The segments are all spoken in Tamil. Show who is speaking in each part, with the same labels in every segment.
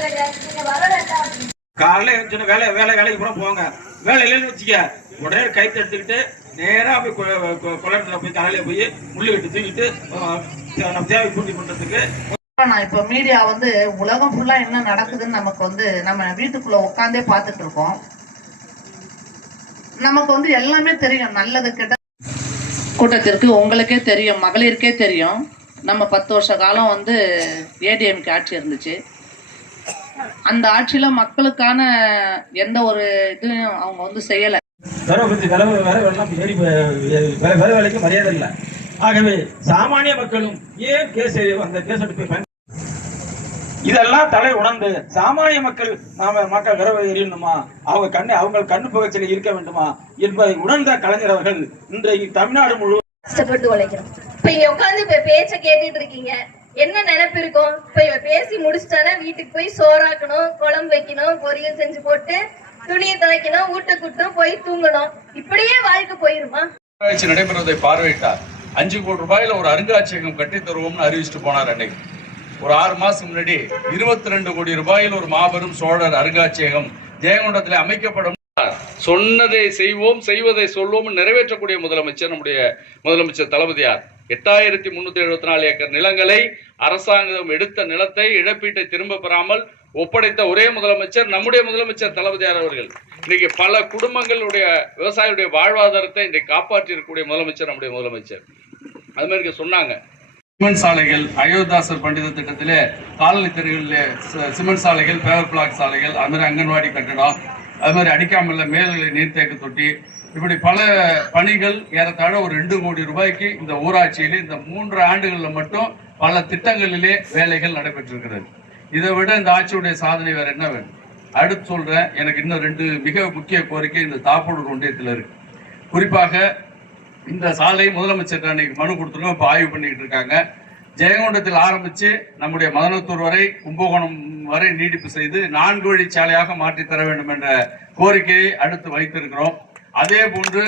Speaker 1: பேசுறேங்க
Speaker 2: காலையில எழுந்துச்சுன்னா வேலை வேலை வேலைக்கு கூட போங்க. வேலை இல்லைன்னு வச்சுக்க உடனே கைத்து எடுத்துக்கிட்டு நேராக போய் குளத்துல போய் தலையில போய் முள்ளு கட்டு தூக்கிட்டு நம்ம தேவை பூர்த்தி பண்றதுக்கு.
Speaker 3: நான் இப்ப மீடியா வந்து உலகம் ஃபுல்லா என்ன நடக்குதுன்னு நமக்கு வந்து நம்ம வீட்டுக்குள்ள உட்காந்தே பார்த்துட்டு இருக்கோம். நமக்கு வந்து எல்லாமே தெரியும் நல்லது கெட்ட கூட்டத்திற்கு உங்களுக்கே தெரியும் மகளிருக்கே தெரியும். நம்ம பத்து வருஷ காலம் வந்து ஏடிஎம்கே ஆட்சி இருந்துச்சு. அந்த ஆட்சியில மக்களுக்கான எந்த ஒரு இதுவும் அவங்க வந்து செய்யல.
Speaker 2: விலை பத்தி விலை விலை எல்லாம் ஏறி விலை விலை வேலைக்கு மரியாதை இல்லை. ஆகவே சாமானிய மக்களும் ஏன் கேஸ் அந்த கேஸ் பயன் இதெல்லாம் தலை உணர்ந்து சாமானிய மக்கள் நாம மக்கள் விரவை எறியணுமா? அவங்க கண்ணு அவங்க கண்ணு புகைச்சல இருக்க வேண்டுமா? என்பதை உணர்ந்த கலைஞர் அவர்கள் இன்றைக்கு தமிழ்நாடு முழு
Speaker 1: கஷ்டப்பட்டு உழைக்கிறோம். இப்ப இங்க உட்கார்ந்து இப்ப பேச்ச கேட்டுட்டு இருக்கீங்க. என்ன நினைப்பு இருக்கும்? இப்ப பேசி முடிச்சிட்டானா வீட்டுக்கு போய் சோறாக்கணும் குழம்பு வைக்கணும் பொரியல் செஞ்சு போட்டு துணியை துவைக்கணும் ஊட்ட குட்டும் போய் தூங்கணும். இப்படியே வாழ்க்கை போயிருமா?
Speaker 4: ஆராய்ச்சி நடைபெறுவதை பார்வையிட்டார். அஞ்சு கோடி ரூபாயில ஒரு அருங்காட்சியகம் கட்டி தருவோம்னு அறிவிச்சுட்டு போனார் அன்னைக்கு. ஒரு ஆறு மாசம் முன்னாடி இருபத்தி ரெண்டு கோடி ரூபாயில் ஒரு மாபெரும் சோழர் அருங்காட்சியகம் ஜெயங்கொண்டத்தில் அமைக்கப்படும் சொன்னதை செய்வோம் செய்வதை சொல்வோம் நிறைவேற்றக்கூடிய முதலமைச்சர் நம்முடைய முதலமைச்சர் தளபதியார். எட்டாயிரத்தி முன்னூத்தி எழுபத்தி நாலு ஏக்கர் நிலங்களை அரசாங்கம் எடுத்த நிலத்தை இழப்பீட்டை திரும்ப பெறாமல் ஒப்படைத்த ஒரே முதலமைச்சர் நம்முடைய முதலமைச்சர் தளபதியார் அவர்கள். இன்னைக்கு பல குடும்பங்களுடைய விவசாயியுடைய வாழ்வாதாரத்தை இன்றைக்கு காப்பாற்றி இருக்கக்கூடிய முதலமைச்சர் நம்முடைய முதலமைச்சர். அது மாதிரி சொன்னாங்க. சிமெண்ட் சாலைகள் அயோத்தாசர் பண்டித திட்டத்திலே காலனி தெருவில் சிமெண்ட் சாலைகள் பேவர் பிளாக் சாலைகள் அது மாதிரி அங்கன்வாடி கட்டடம் அது மாதிரி அடிக்காமல்ல மேல்நிலை நீர்த்தேக்க தொட்டி. இப்படி பல பணிகள் ஏறத்தாழ ஒரு ரெண்டு கோடி ரூபாய்க்கு இந்த ஊராட்சியிலே இந்த மூன்று ஆண்டுகளில் மட்டும் பல திட்டங்களிலே வேலைகள் நடைபெற்றிருக்கிறது. இதை விட இந்த ஆட்சியுடைய சாதனை வேற என்ன வேணும்? அடுத்து சொல்றேன் எனக்கு இன்னும் ரெண்டு மிக முக்கிய கோரிக்கை இந்த தாப்பூர் ஒன்றியத்தில் இருக்கு. குறிப்பாக இந்த சாலை முதலமைச்சர் அன்னைக்கு மனு கொடுத்துருக்கோம் இப்போ ஆய்வு பண்ணிக்கிட்டு இருக்காங்க. ஜெயங்கொண்டத்தில் ஆரம்பித்து நம்முடைய மதனத்தூர் வரை கும்பகோணம் வரை நீடிப்பு செய்து நான்கு வழி சாலையாக மாற்றி தர வேண்டும் என்ற கோரிக்கையை அடுத்து வைத்திருக்கிறோம். அதே போன்று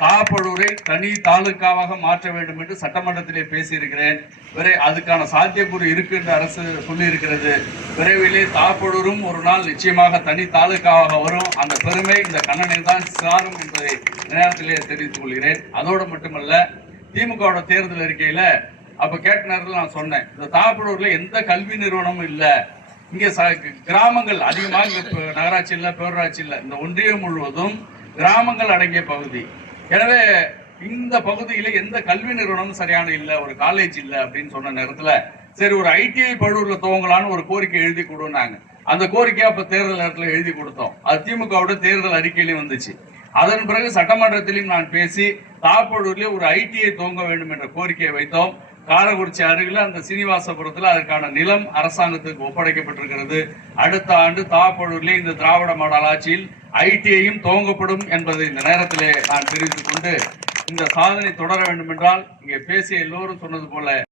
Speaker 4: தாப்பலூரை தனி தாலுக்காவாக மாற்ற வேண்டும் என்று சட்டமன்றத்திலே பேசியிருக்கிறேன். விரை அதுக்கான சாத்தியக்கூறு இருக்கு என்று அரசு சொல்லியிருக்கிறது. விரைவிலே தாப்பலூரும் ஒரு நாள் நிச்சயமாக தனி தாலுக்காவாக வரும். அந்த பெருமை இந்த கண்ணனை தான் சாரும் என்பதை நேரத்திலே தெரிவித்துக் கொள்கிறேன். அதோடு மட்டுமல்ல திமுகவோட தேர்தல் அறிக்கையில் அப்ப கேட்ட நேரத்தில் நான் சொன்னேன் இந்த தாப்பழூர்ல எந்த கல்வி நிறுவனமும் இல்லை. இங்க ச- கிராமங்கள் அதிகமாக நகராட்சி இல்லை பேரூராட்சி இல்லை. இந்த ஒன்றியம் முழுவதும் கிராமங்கள் அடங்கிய பகுதி. எனவே இந்த பகுதியில் எந்த கல்வி நிறுவனமும் சரியான இல்லை ஒரு காலேஜ் இல்லை அப்படின்னு சொன்ன நேரத்தில் சரி ஒரு ஐடிஐ பழூர்ல துவங்கலான்னு ஒரு கோரிக்கை எழுதி கொடுனாங்க அந்த கோரிக்கையை அப்போ தேர்தல் நேரத்தில் எழுதி கொடுத்தோம். அது திமுகவோட தேர்தல் அறிக்கையிலையும் வந்துச்சு. அதன் பிறகு சட்டமன்றத்திலையும் நான் பேசி தாப்பழூர்ல ஒரு ஐடிஐ துவங்க வேண்டும் என்ற கோரிக்கையை வைத்தோம். காரக்குறிச்சி அருகில் அந்த சீனிவாசபுரத்தில் அதற்கான நிலம் அரசாங்கத்துக்கு ஒப்படைக்கப்பட்டிருக்கிறது. அடுத்த ஆண்டு தாப்பழூர்ல இந்த திராவிட மாடல் ஆட்சியில் ஐடிஐயும் துவங்கப்படும் என்பதை இந்த நேரத்திலே நான் தெரிவித்துக் கொண்டு இந்த சாதனை தொடர வேண்டும் என்றால் இங்கே பேசிய எல்லோரும் சொன்னது போல